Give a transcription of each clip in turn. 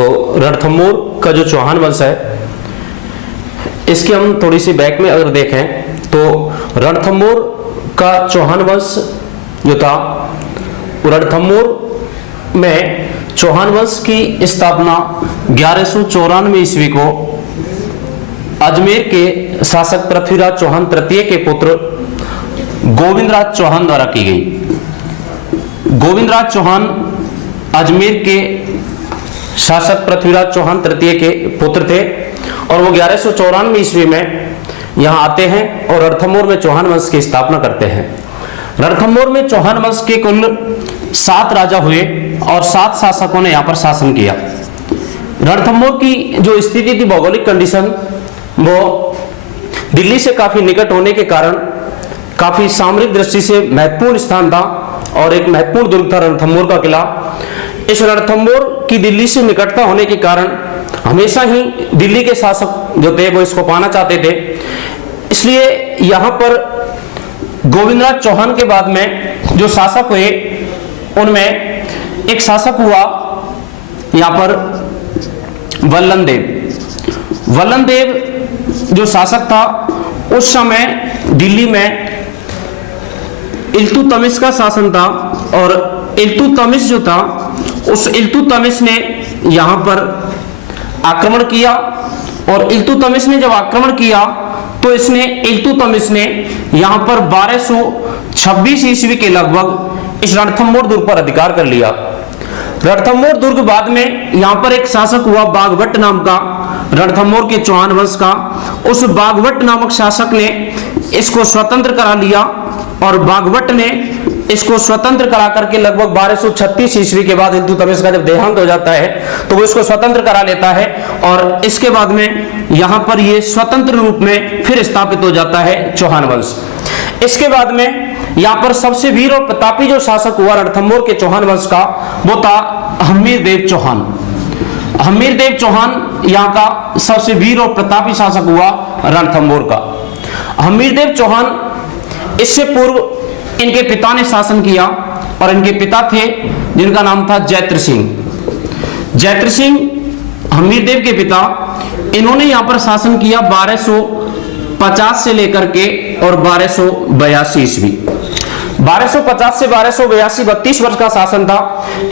तो रणथंभौर का जो चौहान वंश है, इसकी हम थोड़ी सी बैक में अगर देखें तो रणथंभौर का चौहान वंश जो था, रणथंभौर में चौहान वंश की स्थापना 1194 ईस्वी को अजमेर के शासक पृथ्वीराज चौहान तृतीय के पुत्र गोविंदराज चौहान द्वारा की गई। गोविंदराज चौहान अजमेर के शासक पृथ्वीराज चौहान तृतीय के पुत्र थे और वो 1194 ईस्वी में यहाँ आते हैं और रणथंभौर में चौहान वंश की स्थापना करते हैं। रणथंभौर में चौहान वंश के कुल 7 राजा हुए और 7 शासकों ने यहाँ पर शासन किया। रणथंभौर की जो स्थिति थी, भौगोलिक कंडीशन, वो दिल्ली से काफी निकट होने के कारण काफी सामरिक दृष्टि से महत्वपूर्ण स्थान था और एक महत्वपूर्ण दुर्ग था रणथंभौर का किला। इस रणथंभौर की दिल्ली से निकटता होने के कारण हमेशा ही दिल्ली के शासक जो थे वो इसको पाना चाहते थे। इसलिए यहाँ पर गोविंदराज चौहान के बाद में जो शासक हुए उनमें एक शासक हुआ यहाँ पर वल्लन देव। वल्लन देव जो शासक था, उस समय दिल्ली में इल्तुतमिश का शासन था और इल्तुतमिश जो था, उस इल्तुतमिश ने यहाँ पर आक्रमण किया और इल्तुतमिश ने जब आक्रमण किया तो इल्तुतमिश ने यहाँ पर 1226 ईस्वी के लगभग इस रणथंभौर दुर्ग पर अधिकार कर लिया। रणथंभौर दुर्ग बाद में यहाँ पर एक शासक हुआ बागभट्ट नाम का, रणथंभौर के चौहान वंश का। उस बागभट्ट नामक शासक ने इसको स्वतंत्र करा लिया और बागभट्ट ने इसको स्वतंत्र करा करके लगभग 1236 ईस्वी के बाद इल्तुतमिश का जब देहांत हो जाता है तो वो इसको स्वतंत्र करा लेता है और इसके बाद में यहाँ पर ये स्वतंत्र रूप में फिर स्थापित हो जाता है चौहान वंश। इसके बाद में यहाँ पर सबसे वीर और प्रतापी जो शासक हुआ रणथंभौर के चौहान वंश का, वो था हम्मीर देव चौहान। हम्मीर देव चौहान यहाँ का सबसे वीर और प्रतापी शासक हुआ रणथंभौर का। हम्मीर देव चौहान, इससे पूर्व इनके पिता ने शासन किया और इनके पिता थे जिनका नाम था जैत्र सिंह। जैत्र सिंह हम्मीर देव के पिता, इन्होंने यहाँ पर शासन किया 1250 से लेकर के और 1282 ईस्वी। 1250 से 1282 32 वर्ष का शासन था।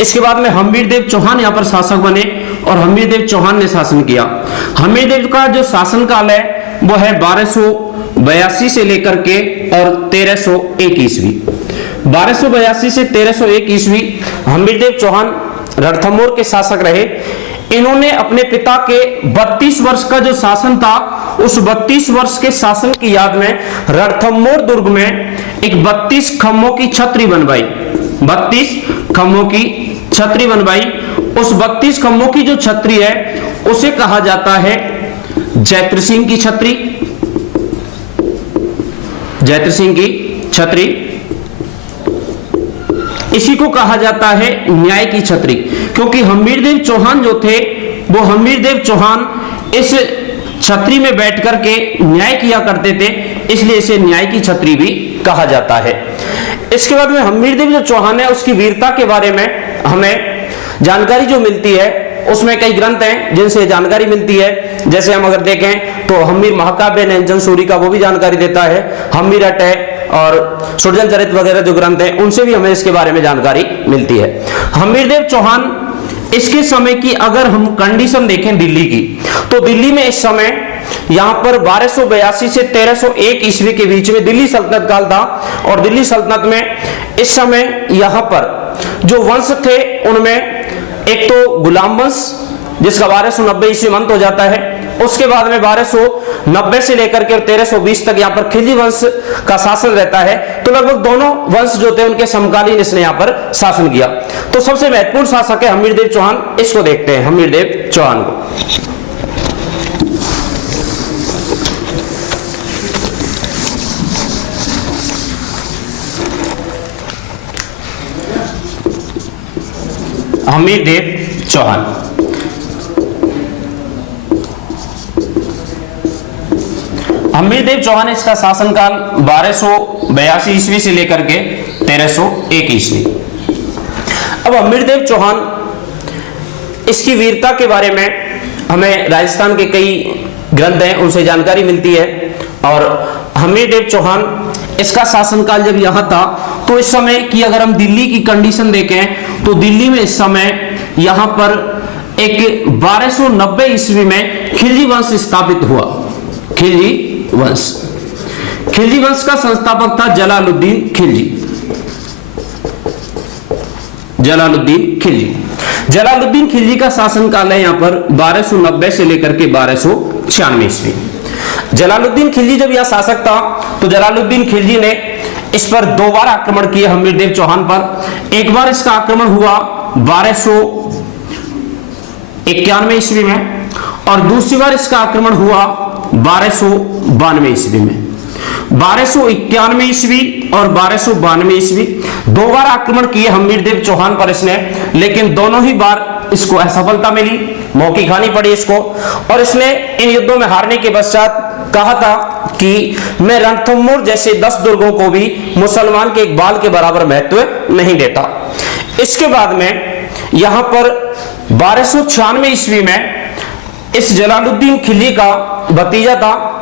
इसके बाद में हम्मीर देव चौहान यहाँ पर शासक बने और हम्मीर देव चौहान ने शासन किया। हम्मीर देव का जो शासन काल है वो है 1282 से लेकर के और 1301 ईस्वी। 1282 से 1301 ईस्वी हम्मीर देव चौहान रणथंभौर के शासक रहे। इन्होंने अपने पिता के 32 वर्ष का जो शासन था, उस 32 वर्ष के शासन की याद में रणथंभौर दुर्ग में एक 32 खम्भों की छतरी बनवाई। 32 खम्भों की छतरी बनवाई। उस 32 खम्भों की जो छतरी है उसे कहा जाता है जैत्र सिंह की छतरी। जैत्र सिंह की छतरी, इसी को कहा जाता है न्याय की छतरी, क्योंकि हम्मीर देव चौहान जो थे वो हम्मीर देव चौहान इस छतरी में बैठ करके न्याय किया करते थे, इसलिए इसे न्याय की छतरी भी कहा जाता है। इसके बाद में हम्मीर देव जो चौहान है उसकी वीरता के बारे में हमें जानकारी जो मिलती है, उसमें कई ग्रंथ हैं जिनसे जानकारी मिलती है। जैसे हम अगर देखें तो हम्मीर महाकाव्य नैंजन सूरी का वो भी जानकारी देता है। हम्मीर अटय और सुरजन चरित वगैरह जो ग्रंथ हैं उनसे भी हमें इसके बारे में जानकारी मिलती है। हम्मीर देव चौहान, इसके समय की अगर हम कंडीशन देखें दिल्ली की, तो दिल्ली में इस समय यहाँ पर 1282 से 1301 ईस्वी के बीच में दिल्ली सल्तनत काल था और दिल्ली सल्तनत में इस समय यहाँ पर जो वंश थे उनमें एक तो गुलाम वंश जिसका 1290 ईस्वी अंत हो जाता है, उसके बाद में 1290 से लेकर के 1320 तक यहाँ पर खिलजी वंश का शासन रहता है। तो लगभग दोनों वंश जो थे उनके समकालीन इसने यहाँ पर शासन किया। तो सबसे महत्वपूर्ण शासक है हम्मीर देव चौहान। इसको देखते हैं हम्मीर देव चौहान को। हम्मीर देव चौहान, हम्मीर देव चौहान, इसका शासनकाल 1282 ईस्वी से लेकर के 1301 ईस्वी। अब हम्मीर देव चौहान इसकी वीरता के बारे में हमें राजस्थान के कई ग्रंथ हैं उनसे जानकारी मिलती है। और हमीरदेव चौहान इसका शासनकाल जब यहाँ था तो इस समय की अगर हम दिल्ली की कंडीशन देखें तो दिल्ली में इस समय यहाँ पर एक 1290 ईस्वी में खिलजी वंश स्थापित हुआ। खिलजी वंश का संस्थापक था जलालुद्दीन खिलजी। जलालुद्दीन खिलजी का शासनकाल है यहाँ पर 1290 से लेकर के 1296 ईस्वी। जलालुद्दीन खिलजी जब यह शासक था तो जलालुद्दीन खिलजी ने इस पर 2 बार आक्रमण किए हमीरदेव चौहान पर। एक बार इसका आक्रमण हुआ 1291 ईस्वी में और दूसरी बार इसका आक्रमण हुआ 1292 ईस्वी में। 1291 ईस्वी और 1292 ईस्वी 2 बार आक्रमण किए हमीरदेव चौहान पर इसने, लेकिन दोनों ही बार इसको असफलता मिली, मौकी खानी पड़ी इसको। और इसने इन युद्धों में हारने के पश्चात कहा था कि मैं रणथंभौर जैसे 10 दुर्गों को भी मुसलमान के एक बाल के बराबर महत्व नहीं देता। इसके बाद में यहां पर 1296 ईस्वी में इस जलालुद्दीन खिलजी का भतीजा था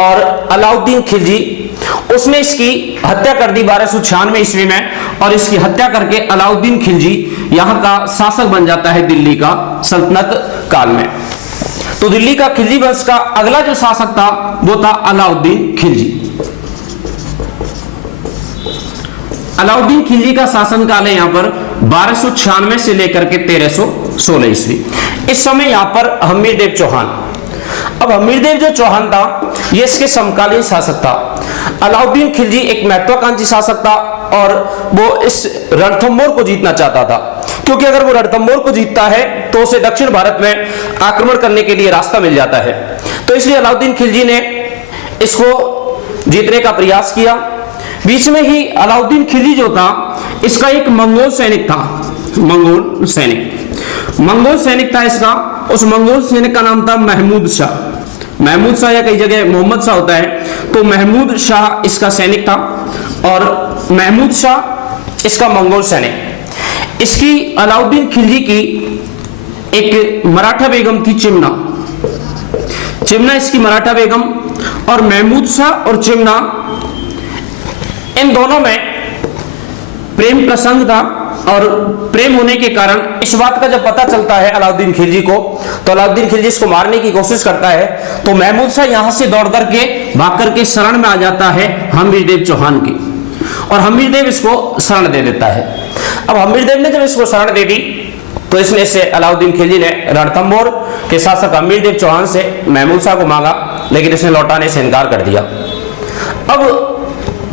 और अलाउद्दीन खिलजी, उसने इसकी हत्या कर दी 1296 ईस्वी में। और इसकी हत्या करके अलाउद्दीन खिलजी यहां का शासक बन जाता है दिल्ली का सल्तनत काल में। तो दिल्ली का खिलजी वंश का अगला जो शासक था वो था अलाउद्दीन खिलजी। अलाउद्दीन खिलजी का शासनकाल है यहां पर 1296 से लेकर के 1316 ईस्वी। इस समय यहां पर हमीरदेव चौहान, अब हमीरदेव जो चौहान था ये इसके समकालीन शासक था। अलाउद्दीन खिलजी एक महत्वाकांक्षी शासक था और वो इस रणथंभौर को जीतना चाहता था, क्योंकि अगर वो रणथंभौर को जीतता है तो उसे दक्षिण भारत में आक्रमण करने के लिए रास्ता मिल जाता है। तो इसलिए अलाउद्दीन खिलजी ने इसको जीतने का प्रयास किया। बीच में ही अलाउद्दीन खिलजी जो था इसका एक मंगोल सैनिक था, मंगोल सैनिक था इसका। उस मंगोल सैनिक का नाम था महमूद शाह या कई जगह मोहम्मद शाह होता है, तो महमूद शाह इसका सैनिक था। और महमूद शाह इसका मंगोल सैनिक। इसकी अलाउद्दीन खिलजी की एक मराठा बेगम थी चिमना इसकी मराठा बेगम। और महमूद शाह और चिमना, इन दोनों में प्रेम प्रसंग था। और प्रेम होने के कारण इस बात का जब पता चलता है अलाउद्दीन खिलजी को, तो अलाउद्दीन खिलजी इसको मारने की कोशिश करता है। तो महमूद शाह यहां से दौड़ करके भाग करके शरण में आ जाता है हमीरदेव चौहान की, और हमीरदेव इसको शरण दे देता है। अब हमीरदेव ने जब इसको शरण दे दी तो इसने से अलाउद्दीन खिलजी ने रणथंभौर के शासक हमीरदेव चौहान से महमूद शाह को मांगा, लेकिन इसने लौटाने से इनकार कर दिया। अब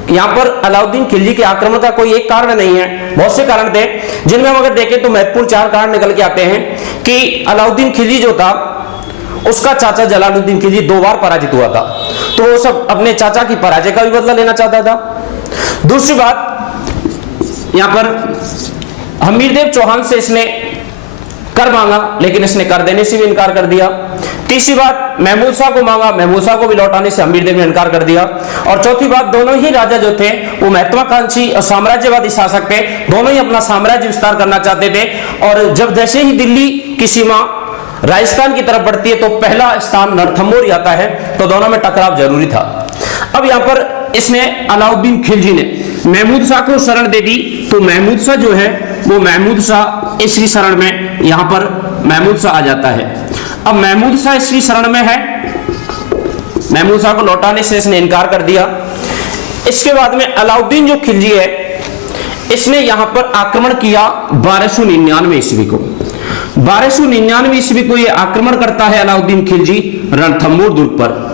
यहां पर अलाउद्दीन खिलजी के आक्रमण का कोई एक कारण नहीं है, बहुत से कारण थे, जिनमें हम अगर देखें तो महत्वपूर्ण 4 कारण निकल के आते हैं कि अलाउद्दीन खिलजी जो था उसका चाचा जलालुद्दीन खिलजी 2 बार पराजित हुआ था, तो वो सब अपने चाचा की पराजय का भी बदला लेना चाहता था। दूसरी बात, यहां पर हमीरदेव चौहान से इसने कर मांगा, लेकिन इसने कर देने से भी इनकार कर दिया। तीसरी बात, महमूद शाह को मांगा, महमूद शाह को भी लौटाने से हमीरदेव ने इनकार कर दिया। और चौथी बात, दोनों ही राजा जो थे वो महत्वाकांक्षी और साम्राज्यवादी शासक थे, दोनों ही अपना साम्राज्य विस्तार करना चाहते थे। और जब जैसे ही दिल्ली की सीमा राजस्थान की तरफ बढ़ती है तो पहला स्थान रणथंभौर आता है, तो दोनों में टकराव जरूरी था। अब यहां पर इसने अलाउद्दीन खिलजी ने महमूद शाह को शरण दे दी, तो महमूद शाह जो है वो महमूद शाह इसकी शरण में, यहां पर महमूद शाह आ जाता है। अब महमूद शाह इसकी शरण में है, महमूद शाह को लौटाने से इसने इनकार कर दिया। इसके बाद में अलाउद्दीन जो खिलजी है इसने यहां पर आक्रमण किया 1299 ईस्वी को। 1299 ईस्वी को यह आक्रमण करता है अलाउद्दीन खिलजी रणथंभौर दुर्ग पर।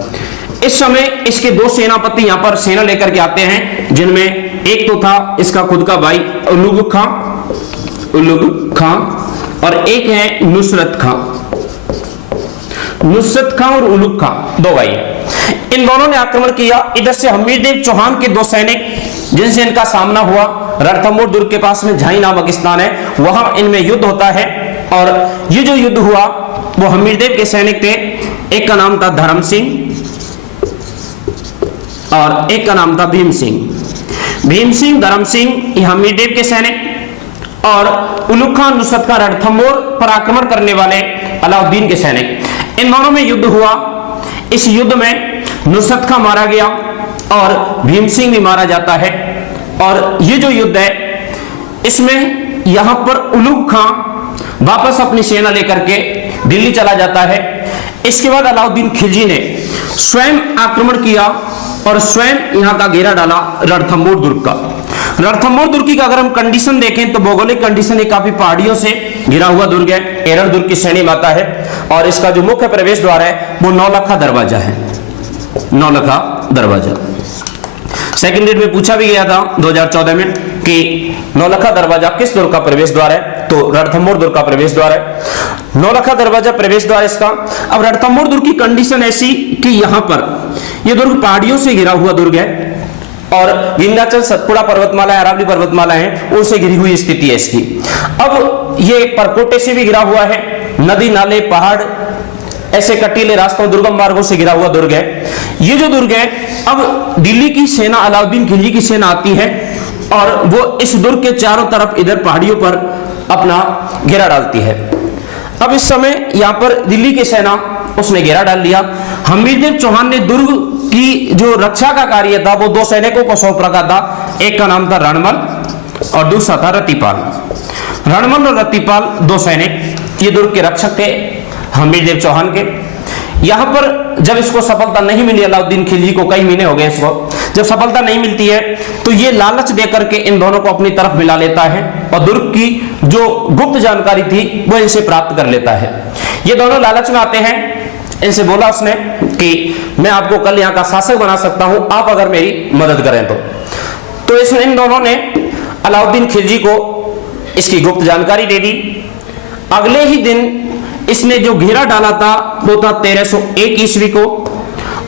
इस समय इसके 2 सेनापति यहां पर सेना लेकर के आते हैं, जिनमें एक तो था इसका खुद का भाई उलुग खां और एक है नुसरत खां और उलुग खां, 2 भाई हैं। इन दोनों ने आक्रमण किया। इधर से हमीरदेव चौहान के 2 सैनिक जिनसे इनका सामना हुआ, रणथंभौर दुर्ग के पास में झाई नामक स्थान है, वहां इनमें युद्ध होता है। और ये जो युद्ध हुआ वो हमीरदेव के सैनिक थे, एक का नाम था धर्म सिंह और एक का नाम था भीम सिंह। धर्म सिंह ये हमीरदेव के सैनिक, और उलुग खान, नुसरत खान, रणथंभौर पर आक्रमण करने वाले अलाउद्दीन के सैनिक, इन दोनों में युद्ध हुआ। इस युद्ध में नुसरत खान मारा गया और भीम सिंह भी मारा जाता है। और ये जो युद्ध है, इसमें यहां पर उलुग खान वापस अपनी सेना लेकर के दिल्ली चला जाता है। इसके बाद अलाउद्दीन खिलजी ने स्वयं आक्रमण किया और स्वयं यहां का घेरा डाला रणथंभौर दुर्ग का। रणथंभौर दुर्ग की अगर हम कंडीशन देखें तो भौगोलिक कंडीशन ये काफी पहाड़ियों से घिरा हुआ दुर्ग है। एरर दुर्ग की श्रेणी में आता है और इसका जो मुख्य प्रवेश द्वार है वो नौलखा दरवाजा है, नौलखा दरवाजा। सेकंड ग्रेड में पूछा भी गया था 2014 में कि नौलखा दरवाजा किस दुर्ग का प्रवेश द्वार है, तो रणथंभौर दुर्ग का प्रवेश द्वार है। नौलखा दरवाजा प्रवेश द्वार इसका। अब रणथंभौर दुर्ग की कंडीशन ऐसी कि यहां पर यह दुर्ग पहाड़ियों से घिरा हुआ दुर्ग है और विंध्याचल, सतपुड़ा पर्वतमाला, अरावली पर्वतमाला है, उनसे घिरी हुई स्थिति है इसकी। अब ये परकोटे से भी घिरा हुआ है, नदी नाले पहाड़ ऐसे कटीले रास्तों दुर्गम मार्गों से घिरा हुआ दुर्ग है। ये जो दुर्ग है, अब दिल्ली की सेना, अलाउद्दीन खिलजी की सेना आती है और वो इस दुर्ग के चारों तरफ इधर पहाड़ियों पर अपना घेरा डालती है। अब इस समय यहां पर दिल्ली की सेना उसने घेरा डाल लिया। हमीरदेव चौहान ने दुर्ग की जो रक्षा का कार्य था वो दो सैनिकों को सौंप रखा था। एक का नाम था रणमल और दूसरा था रतिपाल। रणमल और रतिपाल दो सैनिक ये दुर्ग के रक्षक थे हमीरदेव चौहान के। यहां पर जब इसको सफलता नहीं मिली, अलाउद्दीन खिलजी को कई महीने हो गए इसको, जब सफलता नहीं मिलती है तो ये लालच देकर के इन दोनों को अपनी तरफ मिला लेता है और दुर्ग की जो गुप्त जानकारी थी वो इनसे प्राप्त कर लेता है। ये दोनों लालच में आते हैं। इनसे बोला उसने कि मैं आपको कल यहाँ का शासक बना सकता हूं, आप अगर मेरी मदद करें तो इसने इन दोनों ने अलाउद्दीन खिलजी को इसकी गुप्त जानकारी दे दी। अगले ही दिन इसने जो घेरा डाला था वो था 1301 ईस्वी को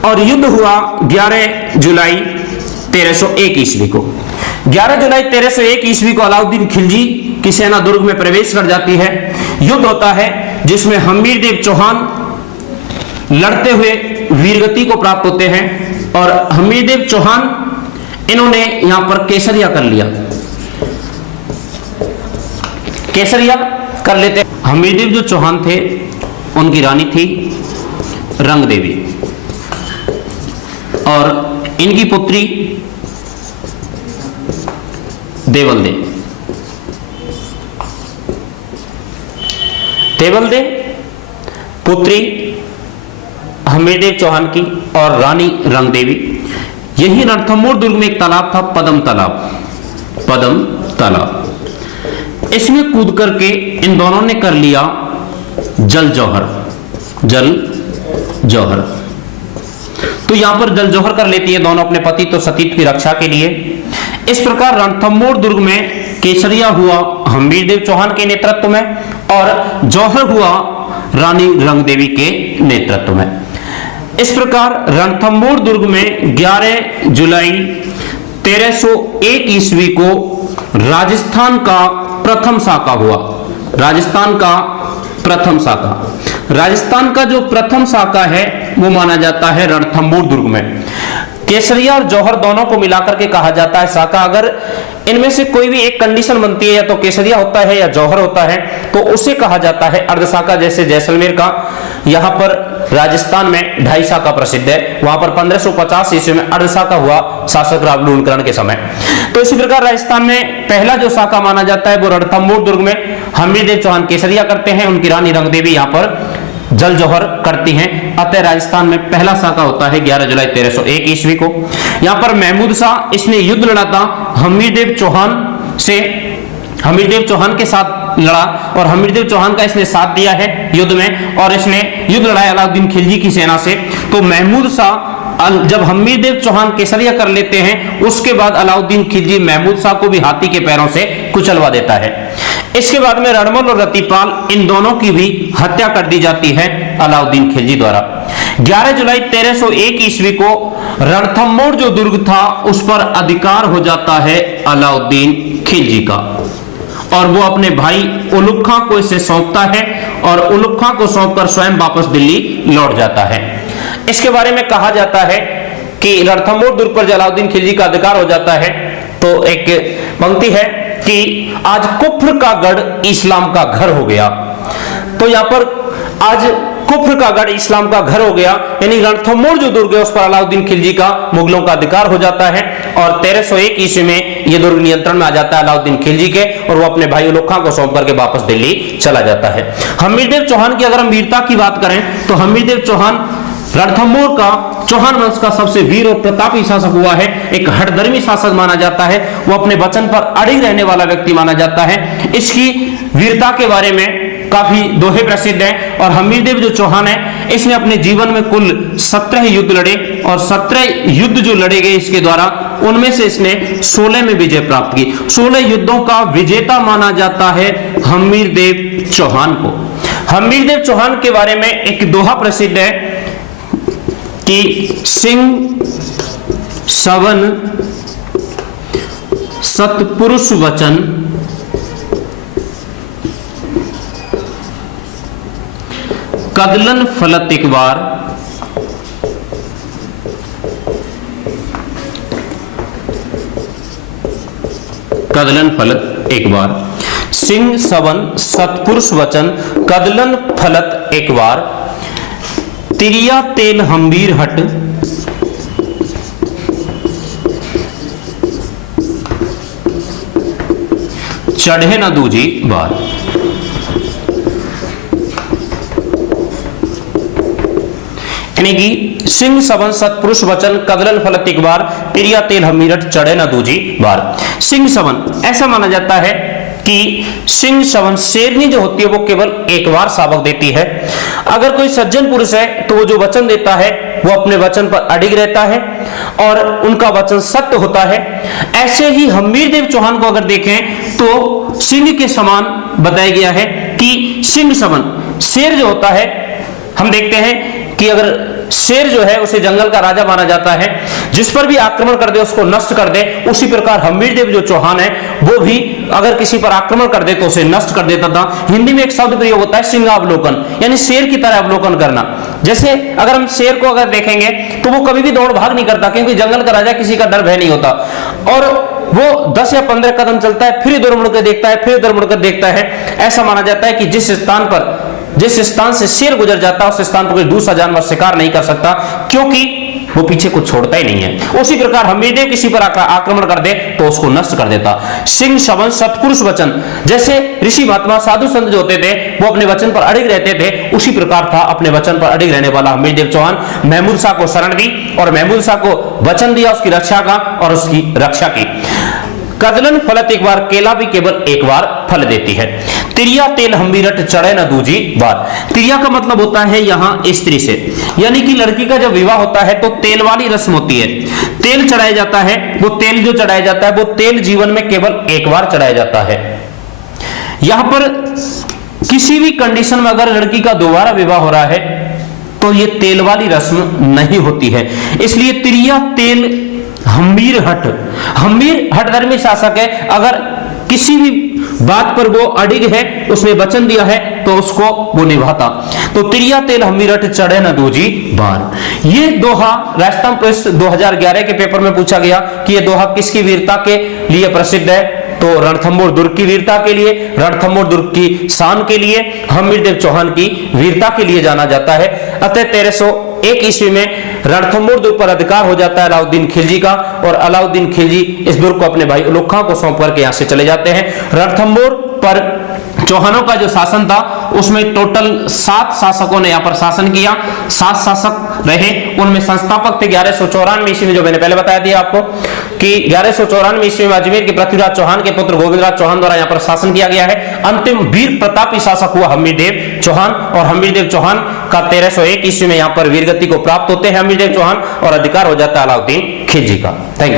और युद्ध हुआ 11 जुलाई 1301 ईस्वी को। 11 जुलाई 1301 ईस्वी को अलाउद्दीन खिलजी की सेना दुर्ग में प्रवेश कर जाती है। युद्ध होता है जिसमें हमीरदेव चौहान लड़ते हुए वीरगति को प्राप्त होते हैं और हमीरदेव चौहान इन्होंने यहां पर केसरिया कर लिया, केसरिया कर लेते। हमीरदेव जो चौहान थे उनकी रानी थी रंग देवी और इनकी पुत्री देवलदे। देवलदे पुत्री हमीरदेव चौहान की और रानी रंग देवी। यही रणथंभौर दुर्ग में एक तालाब था, पदम तालाब, पदम तालाब। इसमें कूद करके इन दोनों ने कर लिया जल जौहर, जल जौहर। तो यहां पर जल जौहर कर लेती है दोनों अपने पति तो सतीत की रक्षा के लिए। इस प्रकार रणथंभौर दुर्ग में केसरिया हुआ हमीरदेव चौहान के नेतृत्व में और जौहर हुआ रानी रंग देवी के नेतृत्व में। इस प्रकार रणथंभौर दुर्ग में 11 जुलाई 1301 ईस्वी को राजस्थान का प्रथम साका हुआ। राजस्थान का प्रथम साका, राजस्थान का जो प्रथम साका है वो माना जाता है रणथंभौर दुर्ग में। केसरिया और जौहर दोनों को मिलाकर के कहा जाता है साका। अगर इनमें से कोई भी एक कंडीशन बनती है, या तो केसरिया होता है या जौहर होता है, तो उसे कहा जाता है अर्धसाका। जैसे जैसलमेर का यहाँ पर राजस्थान में 2.5 साका प्रसिद्ध है, वहां पर 1550 ईस्वी में अर्धसाका हुआ शासक राव लूणकरण के समय। तो इसी प्रकार राजस्थान में पहला जो साका माना जाता है वो रणथंभौर दुर्ग में हमीरदेव चौहान केसरिया करते हैं, उनकी रानी रंग देवी यहाँ पर जल जौहर करती हैं। अतः राजस्थान में पहला साका होता है 11 जुलाई 1301 ईस्वी को। यहां पर महमूद शाह इसने युद्ध लड़ा था हमीरदेव चौहान से, हमीरदेव चौहान के साथ लड़ा और हमीरदेव चौहान का इसने साथ दिया है युद्ध में और इसने युद्ध लड़ाया अलाउद्दीन खिलजी की सेना से। तो महमूद शाह जब हमीरदेव चौहान केसरिया कर लेते हैं उसके बाद अलाउद्दीन खिलजी महमूद शाह को भी हाथी के पैरों से कुचलवा देता है। इसके बाद में रणमल और रतिपाल इन दोनों की भी हत्या कर दी जाती है अलाउद्दीन खिलजी द्वारा। 11 जुलाई 1301 ईस्वी को रणथंभौर जो दुर्ग था उस पर अधिकार हो जाता है अलाउद्दीन खिलजी का और वो अपने भाई उलुग खां को इसे सौंपता है और उलुग खां को सौंपकर स्वयं वापस दिल्ली लौट जाता है। इसके बारे में कहा जाता है कि रणथंभौर दुर्ग पर अलाउद्दीन खिलजी का अधिकार हो जाता है। तो एक पंक्ति है कि आज कुफ्र का गढ़ इस्लाम का घर हो गया। तो यहां पर आज कुफ्र का गढ़ इस्लाम का घर हो गया, यानी रणथंभौर जो दुर्ग है उस पर अलाउद्दीन खिलजी का मुगलों का अधिकार हो जाता है और 1301 ईस्वी में यह दुर्ग नियंत्रण में आ जाता है अलाउद्दीन खिलजी के, और वो अपने भाई उलुग खां को सौंप करके वापस दिल्ली चला जाता है। हमीरदेव चौहान की अगर हम वीरता की बात करें तो हमीरदेव चौहान रणथंभौर का चौहान वंश का सबसे वीर और प्रतापी शासक हुआ है, एक हठधर्मी शासक माना जाता है, वो अपने वचन पर अड़िग रहने वाला व्यक्ति माना जाता है। इसकी वीरता के बारे में काफी दोहे प्रसिद्ध हैं और हमीरदेव जो चौहान है इसने अपने जीवन में कुल 17 युद्ध लड़े और 17 युद्ध जो लड़े गए इसके द्वारा उनमें से इसने 16 में विजय प्राप्त की। 16 युद्धों का विजेता माना जाता है हमीरदेव चौहान को। हमीरदेव चौहान के बारे में एक दोहा प्रसिद्ध है कि सिंह सवन सतपुरुष वचन कदलन फलत एक बार कदलन फलत एक बार। सिंह सवन सतपुरुष वचन कदलन फलत एक बार। तिरिया तेल हम्बीर हट चढ़े न दूजी बार। यानी कि सिंह सवन सतपुरुष वचन कदलन फलत एक बार, तिरिया तेल हमीरट चढ़े न दूजी बार। सिंह सवन ऐसा माना जाता है कि सिंह सवन शेरनी जो होती है वो केवल एक बार शाबक देती है। अगर कोई सज्जन पुरुष है तो वो जो वचन देता है वो अपने वचन पर अडिग रहता है और उनका वचन सत्य होता है। ऐसे ही हमीरदेव चौहान को अगर देखें तो सिंह के समान बताया गया है कि सिंह सवन शेर जो होता है, हम देखते हैं कि अगर शेर जो है उसे जंगल का राजा माना जाता है, जिस पर भी आक्रमण कर दे उसको नष्ट कर दे, उसी प्रकार हमीरदेव जो चौहान है वो भी अगर किसी पर आक्रमण कर दे तो उसे नष्ट कर देता था। हिंदी में एक शब्द प्रयोग होता है सिंहावलोकन, यानी शेर की तरह अवलोकन करना। जैसे अगर हम शेर को अगर देखेंगे तो वो कभी भी दौड़ भाग नहीं करता, क्योंकि जंगल का राजा किसी का डर भय नहीं होता, और वो 10 या 15 कदम चलता है फिर इधर मुड़कर देखता है, फिर इधर मुड़कर देखता है। ऐसा माना जाता है कि जिस स्थान से शेर गुजर जाता है उस स्थान पर कोई दूसरा जानवर शिकार नहीं कर सकता, क्योंकि वो पीछे कुछ छोड़ता ही नहीं है। उसी प्रकार हमीरदेव किसी पर आक्रमण कर दे तो उसको नष्ट कर देता। सिंह सवन सतपुरुष वचन, जैसे ऋषि महात्मा साधु संत जो होते थे वो अपने वचन पर अड़िग रहते थे, उसी प्रकार था अपने वचन पर अड़िग रहने वाला हमीरदेव चौहान। महमूद शाह को शरण दी और महमूद शाह को वचन दिया उसकी रक्षा का और उसकी रक्षा की। कदलन फलत एक बार, केला भी केवल एक बार फल देती है। तिरिया तेल हम्बीरट चढ़े न दूजी बार। तिरिया का मतलब होता है यहाँ स्त्री से, यानी कि लड़की का जब विवाह होता है तो तेल वाली रस्म होती है, तेल चढ़ाया जाता है। वो तेल जो चढ़ाया जाता है वो तेल जीवन में केवल एक बार चढ़ाया जाता है। यहां पर किसी भी कंडीशन में अगर लड़की का दोबारा विवाह हो रहा है तो ये तेल वाली रस्म नहीं होती है। इसलिए तिरिया तेल हम्बीर हट धर्मी शासक है, अगर किसी भी बात पर वो अडिग है, उसने वचन दिया है तो उसको वो निभाता। तो तिरिया तेल हमीरट चढ़े न दूजी बार। ये दोहा राजस्थान पुलिस 2011 के पेपर में पूछा गया कि ये दोहा किसकी वीरता के लिए प्रसिद्ध है, तो रणथंभौर दुर्ग की वीरता के लिए, रणथंभौर दुर्ग की शान के लिए, हमीरदेव चौहान की वीरता के लिए जाना जाता है। अतः 1301 ईस्वी में रणथंभौर दुर्ग पर अधिकार हो जाता है अलाउद्दीन खिलजी का, और अलाउद्दीन खिलजी इस दुर्ग को अपने भाई उलुग खां को सौंप करके यहां से चले जाते हैं। रणथंभौर पर चौहानों का जो शासन था उसमें टोटल 7 शासकों ने यहां पर शासन किया। 7 शासक रहे, उनमें संस्थापक थे 1194 ईस्वी में, जो मैंने पहले बताया दिया आपको कि 1194 ईस्वी में अजमेर के पृथ्वीराज चौहान के पुत्र गोविंदराज चौहान द्वारा यहां पर शासन किया गया है। अंतिम वीर प्रतापी शासक हुआ हमीरदेव चौहान, और हमीरदेव चौहान का 1301 ईस्वी में यहां पर वीरगति को प्राप्त होते हैं हमीरदेव चौहान, और अधिकार हो जाता है अलाउद्दीन खिलजी का। Thank you.